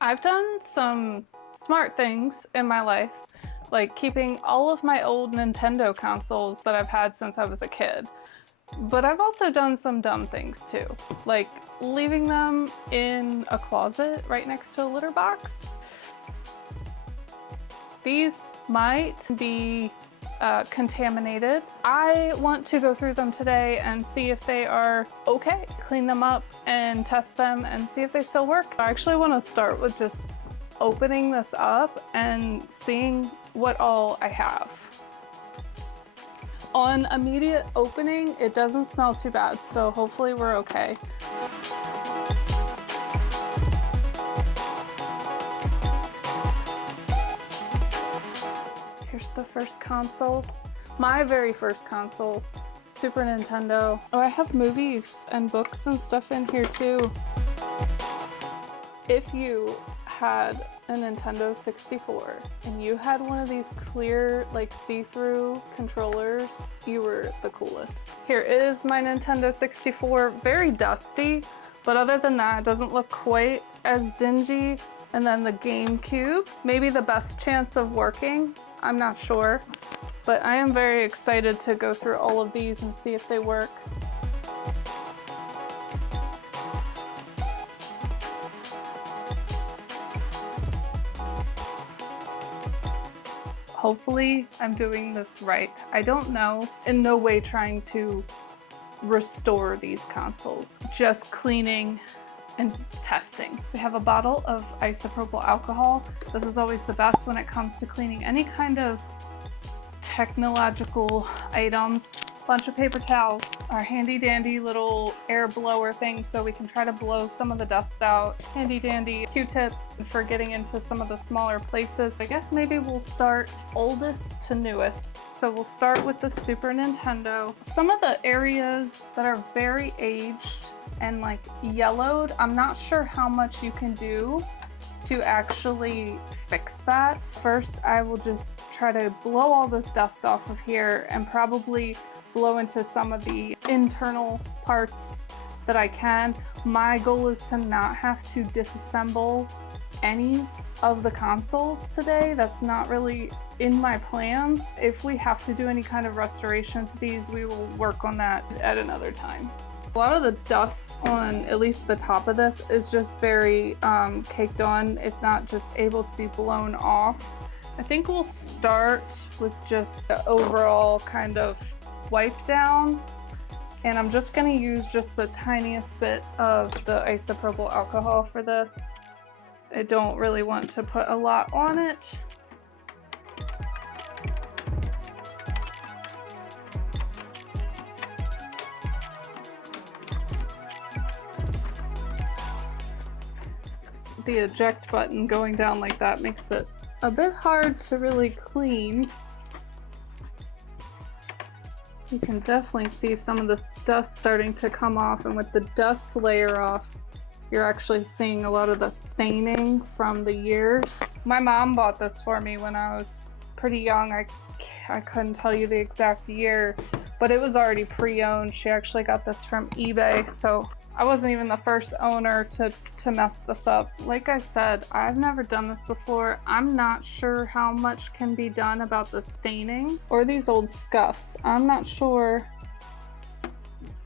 I've done some smart things in my life, like keeping all of my old Nintendo consoles that I've had since I was a kid. But I've also done some dumb things too, like leaving them in a closet right next to a litter box. These might be contaminated. I want to go through them today and see if they are okay. Clean them up and test them and see if they still work. I actually want to start with just opening this up and seeing what all I have. On immediate opening, it doesn't smell too bad, so hopefully we're okay. Here's the first console. My very first console, Super Nintendo. Oh, I have movies and books and stuff in here too. If you had a Nintendo 64 and you had one of these clear, like see-through controllers, you were the coolest. Here is my Nintendo 64, very dusty, but other than that, it doesn't look quite as dingy. And then the Gamecube, maybe the best chance of working, I'm not sure, but I am very excited to go through all of these and see if they work. Hopefully I'm doing this right. I don't know, in no way trying to restore these consoles, just cleaning and testing. We have a bottle of isopropyl alcohol. This is always the best when it comes to cleaning any kind of technological items. Bunch of paper towels, our handy dandy little air blower thing so we can try to blow some of the dust out. Handy dandy Q-tips for getting into some of the smaller places. I guess maybe we'll start oldest to newest. So we'll start with the Super Nintendo. Some of the areas that are very aged and like yellowed, I'm not sure how much you can do to actually fix that. First, I will just try to blow all this dust off of here and probably blow into some of the internal parts that I can. My goal is to not have to disassemble any of the consoles today. That's not really in my plans. If we have to do any kind of restoration to these, we will work on that at another time. A lot of the dust on at least the top of this is just very caked on. It's not just able to be blown off. I think we'll start with just the overall kind of wipe down. And I'm just gonna use just the tiniest bit of the isopropyl alcohol for this. I don't really want to put a lot on it. The eject button going down like that makes it a bit hard to really clean. You can definitely see some of this dust starting to come off, and with the dust layer off, you're actually seeing a lot of the staining from the years. My mom bought this for me when I was pretty young. I couldn't tell you the exact year, but it was already pre-owned. She actually got this from eBay, so I wasn't even the first owner to mess this up. Like I said, I've never done this before. I'm not sure how much can be done about the staining or these old scuffs. I'm not sure.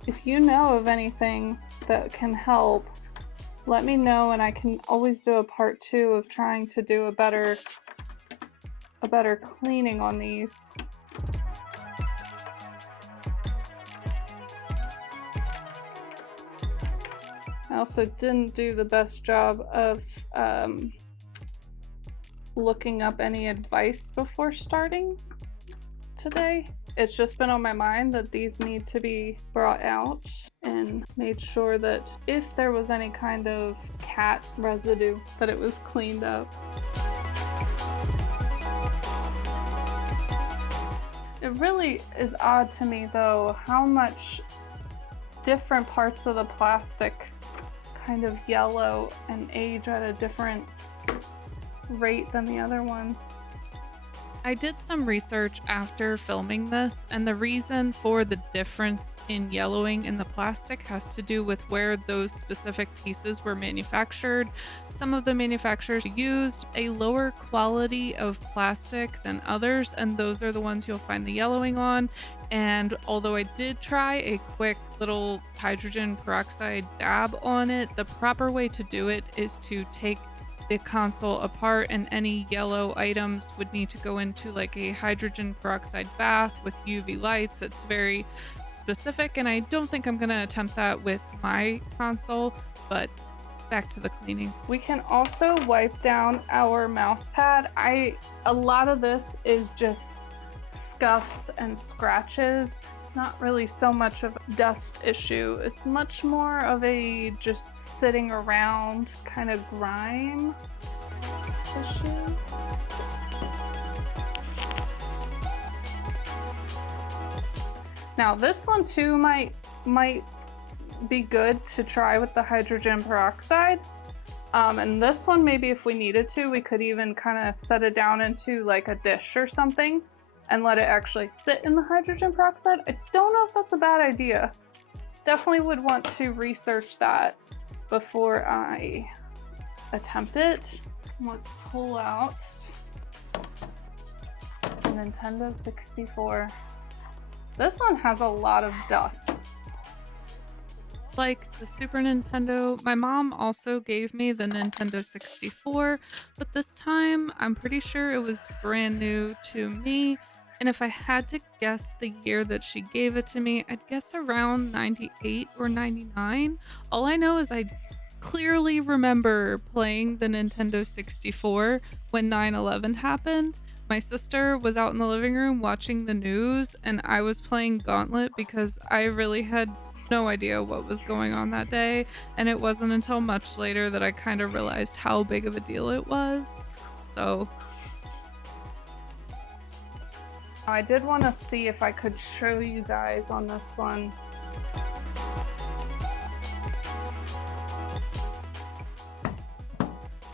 If you know of anything that can help, let me know, and I can always do a part 2 of trying to do a better cleaning on these. I also didn't do the best job of looking up any advice before starting today. It's just been on my mind that these need to be brought out, and made sure that if there was any kind of cat residue, that it was cleaned up. It really is odd to me though how much different parts of the plastic kind of yellow and age at a different rate than the other ones. I did some research after filming this, and the reason for the difference in yellowing in the plastic has to do with where those specific pieces were manufactured. Some of the manufacturers used a lower quality of plastic than others, and those are the ones you'll find the yellowing on. And although I did try a quick little hydrogen peroxide dab on it, the proper way to do it is to take the console apart, and any yellow items would need to go into like a hydrogen peroxide bath with UV lights. It's very specific, and I don't think I'm gonna attempt that with my console, but back to the cleaning. We can also wipe down our mouse pad. A lot of this is just scuffs and scratches. It's not really so much of a dust issue. It's much more of a just sitting around kind of grime issue. Now this one too might be good to try with the hydrogen peroxide. And this one, maybe if we needed to, we could even kind of set it down into like a dish or something and let it actually sit in the hydrogen peroxide. I don't know if that's a bad idea. Definitely would want to research that before I attempt it. Let's pull out the Nintendo 64. This one has a lot of dust. Like the Super Nintendo, my mom also gave me the Nintendo 64, but this time I'm pretty sure it was brand new to me. And if I had to guess the year that she gave it to me, I'd guess around 98 or 99. All I know is I clearly remember playing the Nintendo 64 when 9/11 happened. My sister was out in the living room watching the news, and I was playing Gauntlet because I really had no idea what was going on that day. And it wasn't until much later that I kind of realized how big of a deal it was. So I did want to see if I could show you guys on this one.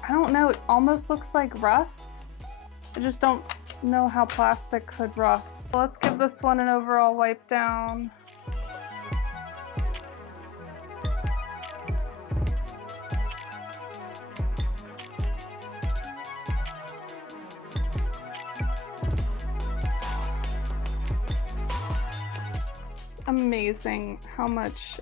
I don't know, it almost looks like rust. I just don't know how plastic could rust. So let's give this one an overall wipe down. It's amazing how much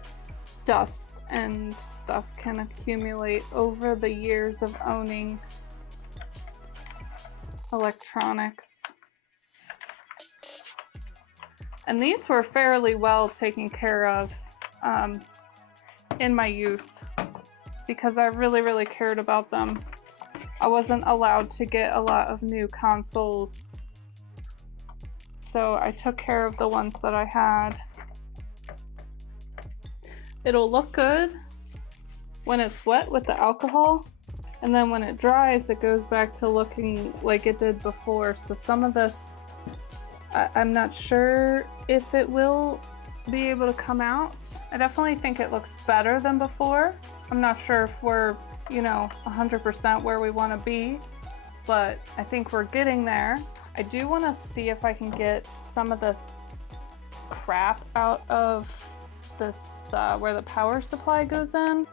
dust and stuff can accumulate over the years of owning electronics. And these were fairly well taken care of in my youth because I really cared about them. I wasn't allowed to get a lot of new consoles, so I took care of the ones that I had. It'll look good when it's wet with the alcohol, and then when it dries, it goes back to looking like it did before. So some of this, I'm not sure if it will be able to come out. I definitely think it looks better than before. I'm not sure if we're, 100% where we want to be, but I think we're getting there. I do want to see if I can get some of this crap out of this, where the power supply goes in.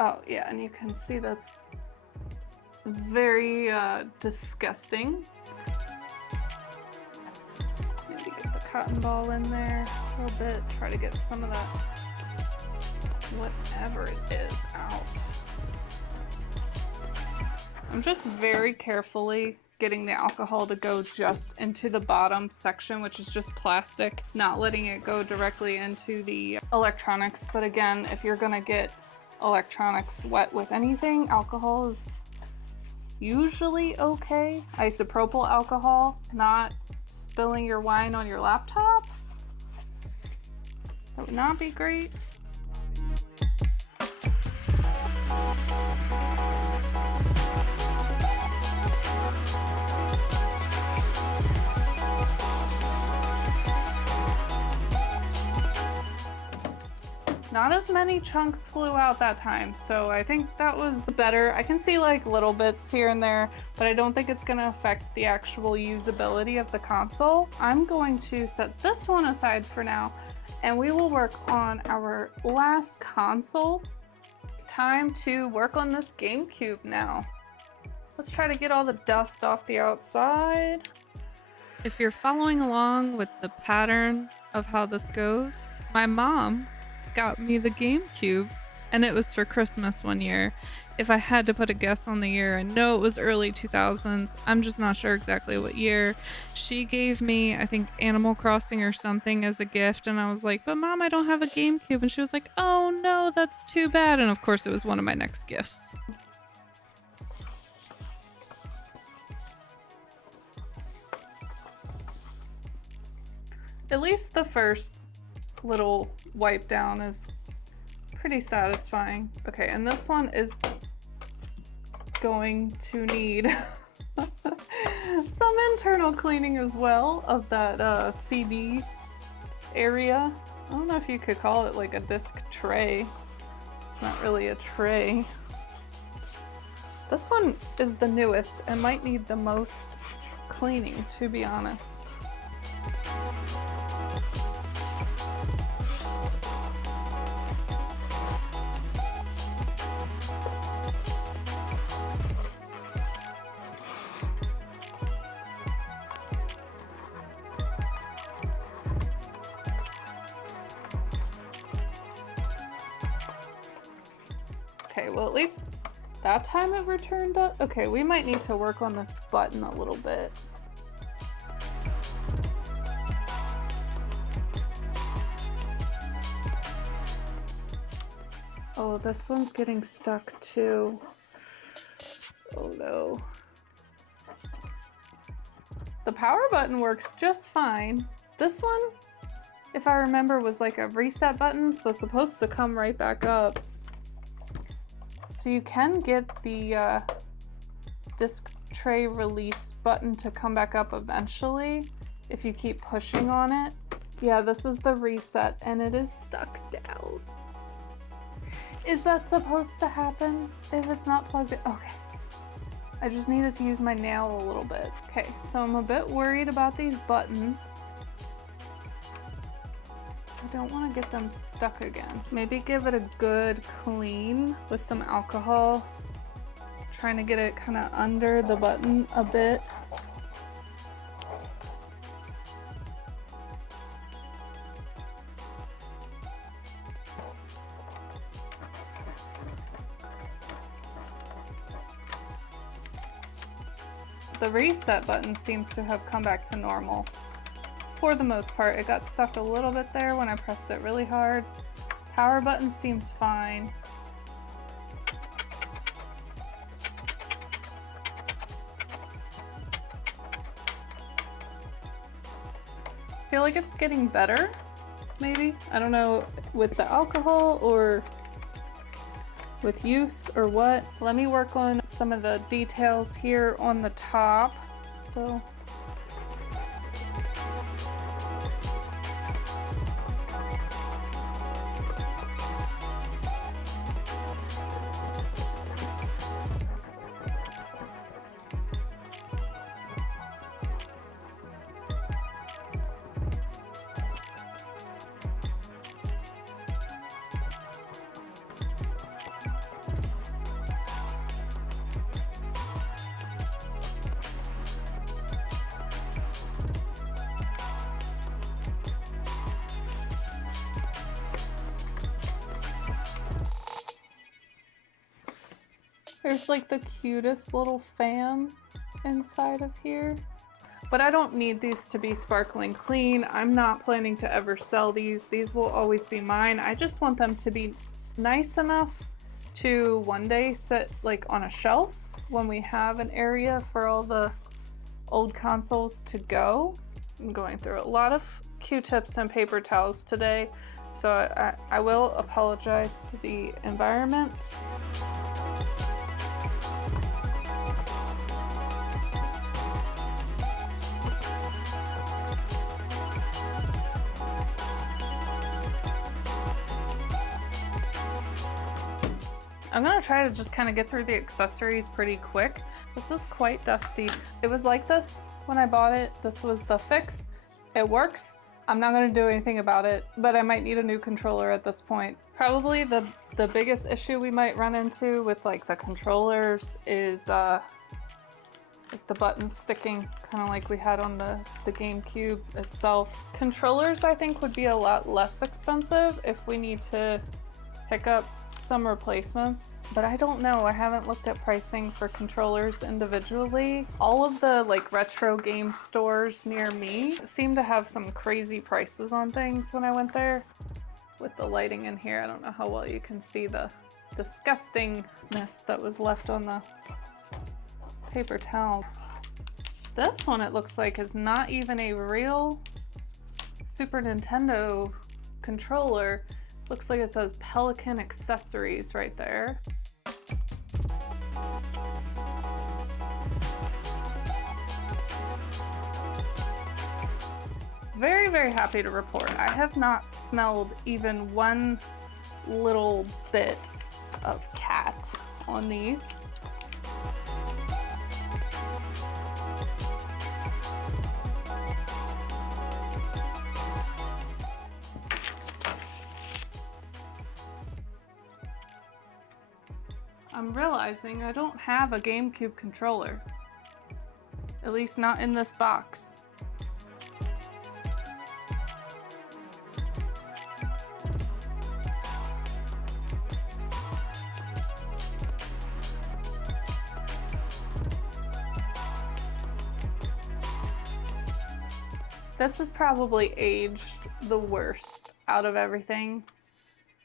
Oh yeah, and you can see that's very disgusting. Maybe get the cotton ball in there a little bit, try to get some of that, whatever it is, out. I'm just very carefully getting the alcohol to go just into the bottom section, which is just plastic, not letting it go directly into the electronics. But again, if you're gonna get electronics wet with anything, alcohol is usually okay. Isopropyl alcohol, not spilling your wine on your laptop. That would not be great. Not as many chunks flew out that time, so I think that was better. I can see like little bits here and there, but I don't think it's gonna affect the actual usability of the console. I'm going to set this one aside for now, and we will work on our last console. Time to work on this GameCube now. Let's try to get all the dust off the outside. If you're following along with the pattern of how this goes, my mom got me the GameCube, and it was for Christmas one year. If I had to put a guess on the year, I know it was early 2000s. I'm just not sure exactly what year. She gave me, I think, Animal Crossing or something as a gift, and I was like, but Mom, I don't have a GameCube. And she was like, oh no, that's too bad. And of course, it was one of my next gifts. At least the first little wipe down is pretty satisfying. Okay, and this one is going to need some internal cleaning as well of that CD area. I don't know if you could call it like a disc tray. It's not really a tray. This one is the newest and might need the most cleaning, to be honest. Okay, well at least that time it returned up. Okay, we might need to work on this button a little bit. Oh, this one's getting stuck too. Oh no. The power button works just fine. This one, if I remember, was like a reset button, so it's supposed to come right back up. So you can get the disc tray release button to come back up eventually if you keep pushing on it. Yeah, this is the reset and it is stuck down. Is that supposed to happen if it's not plugged in? Okay. I just needed to use my nail a little bit. Okay, so I'm a bit worried about these buttons. I don't want to get them stuck again. Maybe give it a good clean with some alcohol. Trying to get it kind of under the button a bit. The reset button seems to have come back to normal. For the most part, it got stuck a little bit there when I pressed it really hard. Power button seems fine. I feel like it's getting better, maybe. I don't know, with the alcohol or with use or what. Let me work on some of the details here on the top still. There's like the cutest little fan inside of here. But I don't need these to be sparkling clean. I'm not planning to ever sell these. These will always be mine. I just want them to be nice enough to one day sit like on a shelf when we have an area for all the old consoles to go. I'm going through a lot of Q-tips and paper towels today, so I will apologize to the environment. I'm gonna try to just kind of get through the accessories pretty quick. This is quite dusty. It was like this when I bought it. This was the fix. It works. I'm not gonna do anything about it, but I might need a new controller at this point. Probably the biggest issue we might run into with like the controllers is like the buttons sticking, kind of like we had on the Gamecube itself. Controllers, I think, would be a lot less expensive if we need to pick up some replacements, but I don't know. I haven't looked at pricing for controllers individually. All of the like retro game stores near me seem to have some crazy prices on things when I went there. With the lighting in here, I don't know how well you can see the disgustingness that was left on the paper towel. This one, it looks like, is not even a real Super Nintendo controller. Looks like it says Pelican Accessories right there. Very, very happy to report I have not smelled even one little bit of cat on these. I'm realizing I don't have a GameCube controller. At least not in this box. This is probably aged the worst out of everything.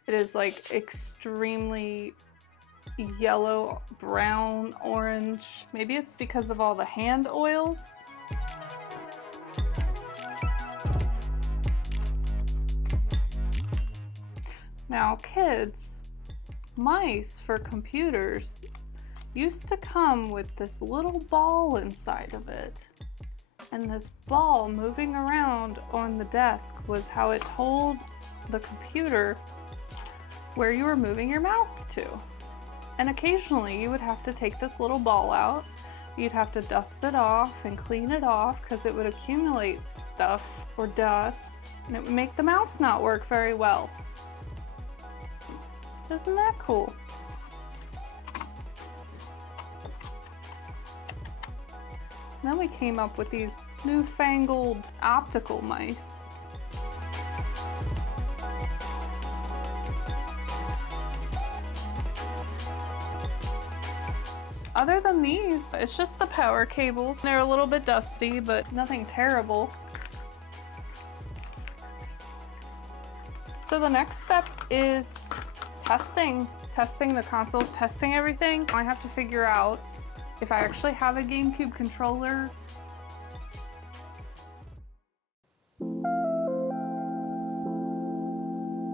It is like extremely yellow, brown, orange. Maybe it's because of all the hand oils. Now, kids, mice for computers used to come with this little ball inside of it. And this ball moving around on the desk was how it told the computer where you were moving your mouse to. And occasionally you would have to take this little ball out. You'd have to dust it off and clean it off because it would accumulate stuff or dust, and it would make the mouse not work very well. Isn't that cool? Then we came up with these newfangled optical mice. Other than these, it's just the power cables. They're a little bit dusty, but nothing terrible. So the next step is testing the consoles, testing everything. I have to figure out if I actually have a GameCube controller.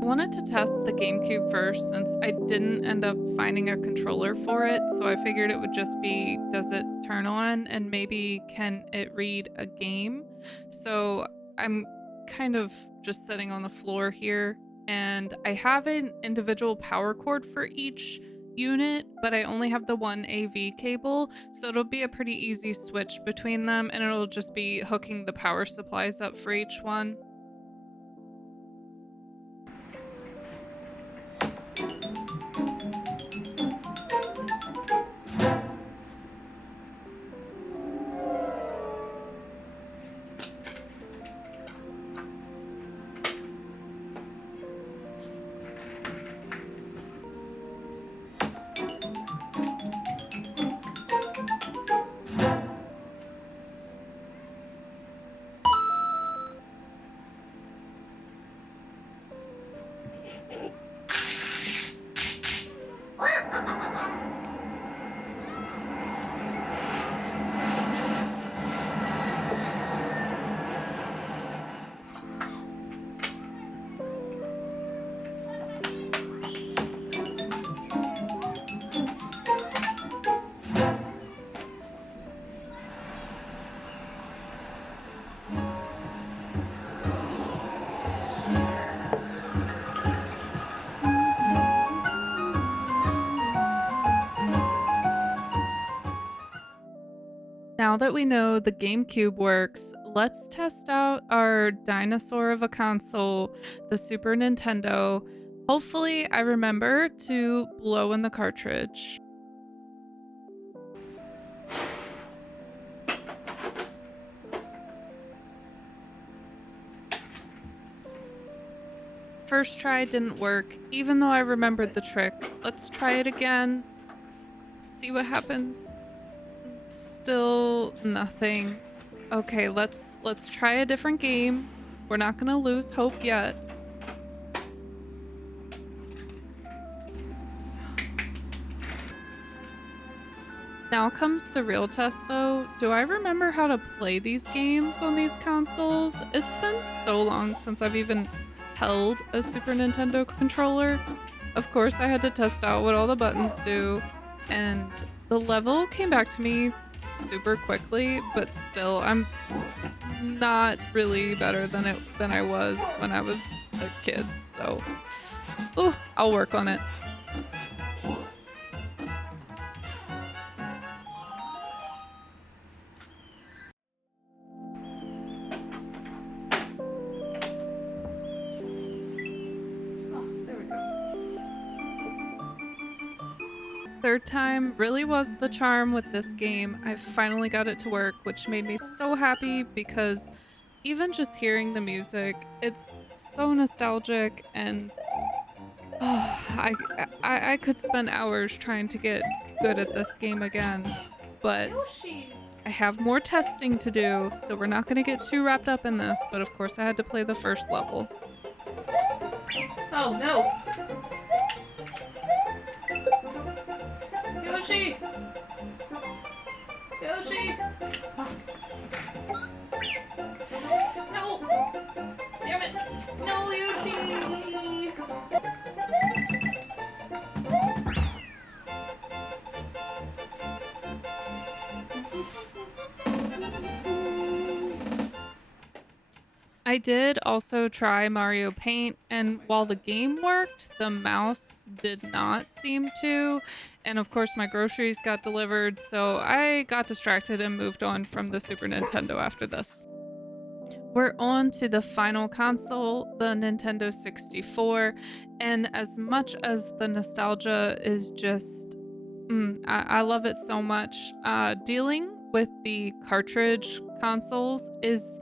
I wanted to test the GameCube first since I didn't end up finding a controller for it, so I figured it would just be, does it turn on and maybe can it read a game? So I'm kind of just sitting on the floor here, and I have an individual power cord for each unit, but I only have the one AV cable, so it'll be a pretty easy switch between them, and it'll just be hooking the power supplies up for each one. Now that we know the GameCube works, let's test out our dinosaur of a console, the Super Nintendo. Hopefully, I remember to blow in the cartridge. First try didn't work, even though I remembered the trick. Let's try it again. See what happens. Still nothing. Okay, let's try a different game. We're not gonna lose hope yet. Now comes the real test though. Do I remember how to play these games on these consoles? It's been so long since I've even held a Super Nintendo controller. Of course, I had to test out what all the buttons do, and the level came back to me super quickly, but still, I'm not really better than I was when I was a kid, so ooh, I'll work on it. Third time really was the charm with this game. I finally got it to work, which made me so happy because even just hearing the music, it's so nostalgic, and I could spend hours trying to get good at this game again, but I have more testing to do, so we're not going to get too wrapped up in this, but of course I had to play the first level. Oh no! Yoshi! Yoshi! No! Damn it! No, Yoshi! I did also try Mario Paint, and while the game worked, the mouse did not seem to. And of course, my groceries got delivered, so I got distracted and moved on from the Super Nintendo after this. We're on to the final console, the Nintendo 64, and as much as the nostalgia is just, I love it so much, dealing with the cartridge consoles is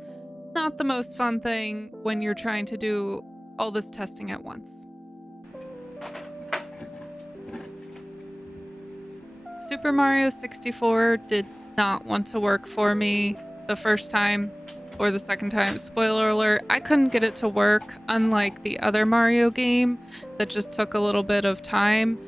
not the most fun thing when you're trying to do all this testing at once. Super Mario 64 did not want to work for me the first time or the second time. Spoiler alert, I couldn't get it to work, unlike the other Mario game that just took a little bit of time.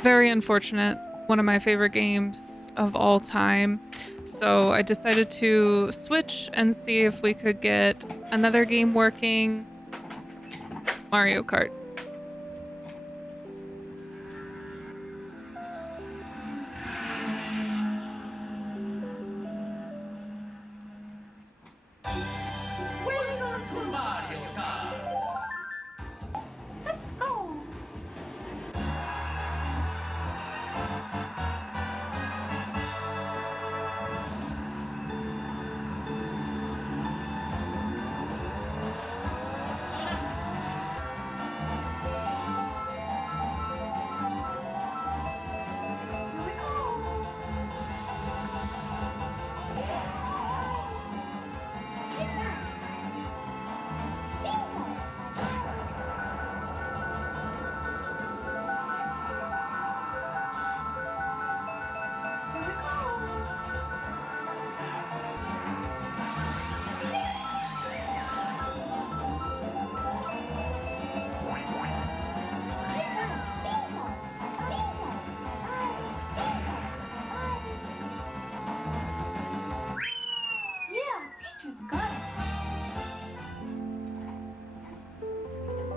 Very unfortunate. One of my favorite games of all time. So I decided to switch and see if we could get another game working. Mario Kart. Welcome to Mario Kart. Let's go.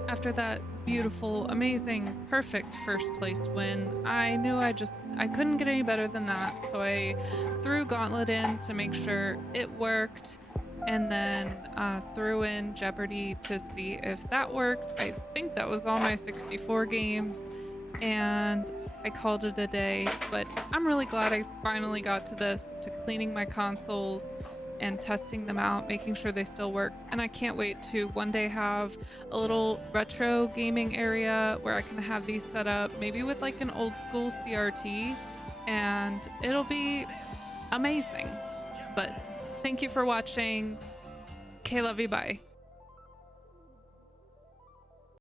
After that beautiful, amazing, perfect first place win, I knew I couldn't get any better than that, so I threw Gauntlet in to make sure it worked, and then threw in Jeopardy to see if that worked. I think that was all my 64 games, and I called it a day. But I'm really glad I finally got to this, to cleaning my consoles and testing them out, making sure they still worked. And I can't wait to one day have a little retro gaming area where I can have these set up, maybe with like an old school CRT, and it'll be amazing. But thank you for watching. Okay, love you, bye.